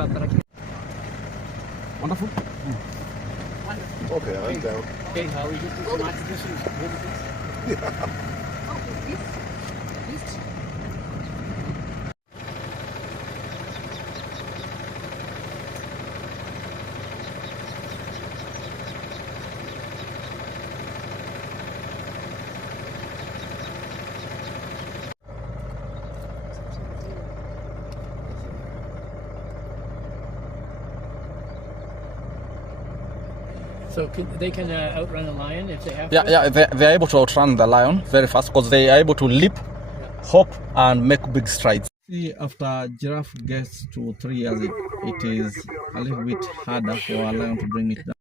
shot that I can. Wonderful. Wonderful. Okay, I'm down. Okay, how we get to my traditions? So they can outrun a lion if they have to? Yeah, they're able to outrun the lion very fast because they are able to leap, hop, and make big strides. See, after giraffe gets to 3 years, it is a little bit harder for a lion to bring it down.